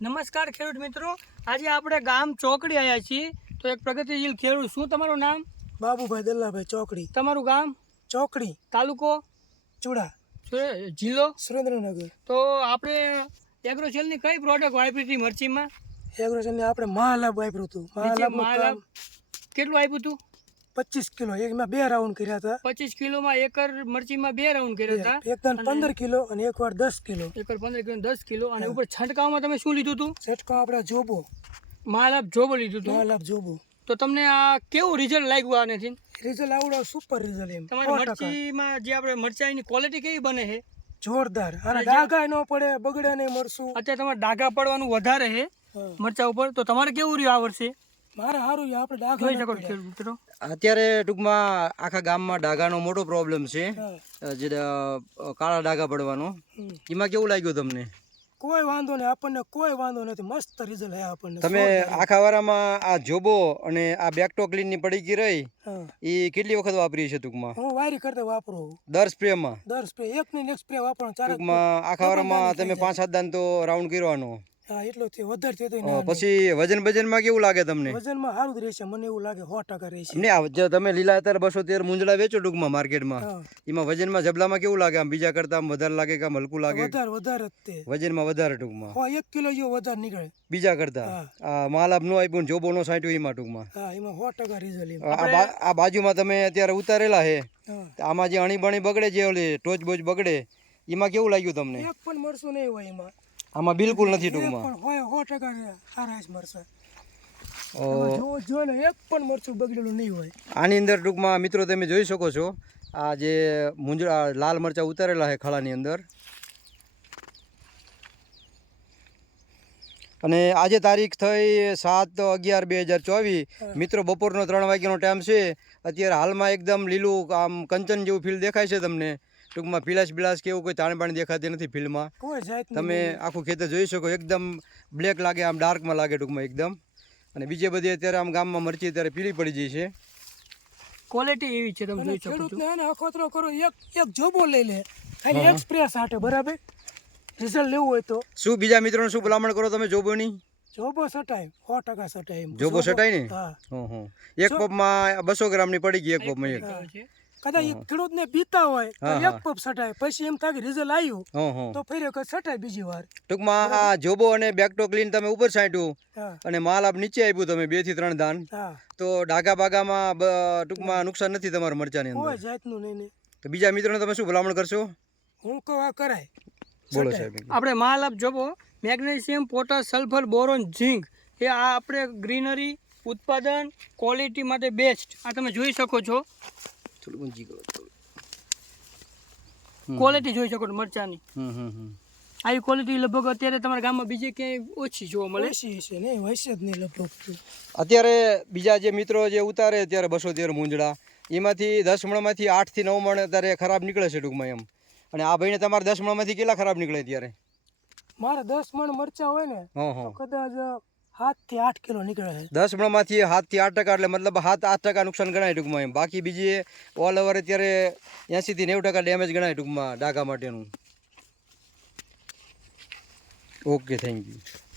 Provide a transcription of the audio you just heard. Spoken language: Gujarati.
નમસ્કાર ખેડૂત મિત્રો, આજે આપણે ગામ ચોકડી આવ્યા છીએ. તો એક પ્રગતિશીલ ખેડૂત, શું તમારું નામ? બાબુભાઈ દલ્લાભાઈ ચોકડી. તમારું ગામ? ચોકડી, તાલુકો? ચૂડા, જિલ્લો? સુરેન્દ્રનગર. તો આપણે એગ્રોસેલની કઈ પ્રોડક્ટ વાપરી હતી મરચીમાં? એગ્રોસેલની આપણે મહાલાભ વાપર્યું હતું. મહાલાભ કેટલું આપ્યું હતું? 25 કિલો. એમાં 2 રાઉન્ડ કર્યા હતા. 25 કિલોમાં એકર મરચીમાં 2 રાઉન્ડ કર્યા હતા. એકદમ 15 કિલો અને એકવાર 10 કિલો. Acre 15 kilo 10 kilo. અને ઉપર છંટકાવમાં તમે શું લીધું હતું? છટકાવ આપણે જોબો, મહાલાભ જોબો લીધું હતું. મહાલાભ જોબો. તો તમને આ કેવું રિઝલ્ટ લાગ્યું આનેથી? રિઝલ્ટ આવડો સુપર રિઝલ્ટ. એમ તમારી મરચીમાં જે આપણે મરચાઈની ક્વોલિટી કેવી બને છે? જોરદાર. અને ડાઘા ન પડે, બગડે નહીં મરસું. અત્યારે તમારે ડાઘા પડવાનું વધારે છે મરચા ઉપર. તો તમારે કેવું રહ્યું આ વર્ષે? મારે સારું. આપણે ડાઘા જોઈ શકો છો મિત્રો. અત્યારે ટૂંકમાં આખા ગામમાં ડાઘાનો મોટો પ્રોબ્લેમ છે, જે કાળા ડાઘા પડવાનો. એમાં કેવું લાગ્યું તમને? કોઈ વાંધો નહીં, આપણને કોઈ વાંધો નથી. મસ્ત રિઝલ્ટ હે આપણને. તમે આખા વારામાં આ જોબો અને આ બેકટો ક્લીન ની પડીકી રહી એ કેટલી વખત વાપરી છે ટૂંકમાં? હું વાયરી કરતા વાપરું. દર સ્પ્રેમાં? દર સ્પ્રે એક ને એક સ્પ્રે વાપરવાનો. ટૂંકમાં આખા વારામાં તમે 5-7 દાન તો રાઉન્ડ કરવાનો. હા, એટલો થી વધારે થતો નહીં. પછી વજનમાં કેવું લાગે તમને? વજનમાં સારું જ રહેશે. મને એવું લાગે 100% રહેશે. ને આ જે તમે લીલા અત્યારે 213 મુંજળા વેચો ટૂંકમાં માર્કેટમાં, એમાં વજનમાં જબલામાં કેવું લાગે? આમ બીજા કરતા આમ વધારે લાગે કે આમ હલકું લાગે? વધારે જ તે વજનમાં વધારે ટૂંકમાં 1 કિલો જેવો વધારે નીકળે બીજા કરતા. આ માલાબ નો આપ્યું ને જોબો નો સાંટ્યું એમાં ટૂંકમાં. હા, એમાં 100% રિઝલ્ટ. આ બાજુમાં તમે અત્યારે ઉતારેલા છે, આમાં જે અણી બણી બગડે, જે ઓલી ટોચ બોચ બગડે, એમાં કેવું લાગ્યું તમને? એક પણ મરસું નહીં હોય એમાં. આમાં બિલકુલ નથી ટૂંકમાં. પણ હોય 100% સારા જ મરસા. જો ને એક પણ મરચું બગડેલું નહીં હોય. આની અંદર ટૂંકમાં મિત્રો તમે જોઈ શકો છો, આ જે મુંજળા લાલ મરચા ઉતારેલા છે ખળાની અંદર. અને આજે તારીખ થઈ 7/11/2024. મિત્રો બપોરનો 3 વાગ્યાનો ટાઈમ છે. અત્યારે હાલમાં એકદમ લીલું આમ કંચન જેવું ફીલ દેખાય છે તમને. ટૂંકમાં પીલાશ બિલાશ કે એવું કોઈ તાણ પાણી દેખાતી નથી ફીલ્ડમાં. તમે આખું ખેતર જોઈ શકો, એકદમ બ્લેક લાગે, આમ ડાર્કમાં લાગે ટૂંકમાં એકદમ. અને બીજે બધી અત્યારે આમ ગામમાં મરચી અત્યારે પીળી પડી જાય છે. ક્વોલિટી એવી છે, તમે જોઈ શકો છો. ખેડૂતને એને અખોતરો કરો, એક જોબો લઈ લે, ખાલી એક સ્પ્રે સાટે, બરાબર. રિઝલ્ટ લેવું હોય તો શું બીજા મિત્રોને શું ભલામણ કરો તમે જોબોની? જોબો સટાય, 100% સટાય. જોબો સટાય ને? હા. એક પબમાં 200 ગ્રામની પડી ગઈ, એક પબમાં એક. કદાચ ખેડૂતને બીતા હોય તો એક પપ સટાય, પછી એમ થાય કે રિઝલ્ટ આવ્યું તો ફરી વખત સટાય બીજી વાર. ટૂંકમાં આ જોબો અને બેકટો ક્લીન તમે ઉપર છાંટ્યું અને માલ આપ નીચે આપ્યું તમે 2 થી 3 દાન, તો ડાઘા બાગામાં ટૂંકમાં નુકસાન નથી તમારા મરચાની અંદર? કોઈ જાતનું નહીં. તો બીજા મિત્રોને તમે શું ભલામણ કરશો? હું કહું આ કરાય. બોલો સાહેબ. આપણે મહાલાભ જોબો, મેગ્નેશિયમ, પોટાશ, સલ્ફર, બોરોન, ઝીંક, એ આ આપણે ગ્રીનરી ઉત્પાદન ક્વોલિટી માટે બેસ્ટ. આ તમે જોઈ શકો છો, ક્વોલિટી જોઈ શકો છો મરચાની. આવી ક્વોલિટી લગભગ અત્યારે તમારા ગામમાં બીજે ક્યાંય ઓછી જોવા મળે. ઓછી છે ને, વૈસે જ નહીં લગભગ. અત્યારે બીજા જે મિત્રો જે ઉતારે અત્યારે 213 મુંજળા, એમાંથી 10 મણમાંથી 8 થી 9 મણ અત્યારે ખરાબ નીકળે છે ટૂંકમાં એમ. અને આ ભાઈને તમારે 10 મણમાંથી કેટલા ખરાબ નીકળે અત્યારે? મારે 10 મણ મરચા હોય ને તો કદાચ 7 થી 8 કિલો નીકળે છે. 10 મણમાંથી 7 થી 8%, એટલે મતલબ 7-8% નુકસાન ગણાય ટૂંકમાં એમ. બાકી બીજી ઓલ ઓવર અત્યારે 80 થી 90% ડેમેજ ગણાય ટૂંકમાં ડાઘા માટેનું. Okay, thank you.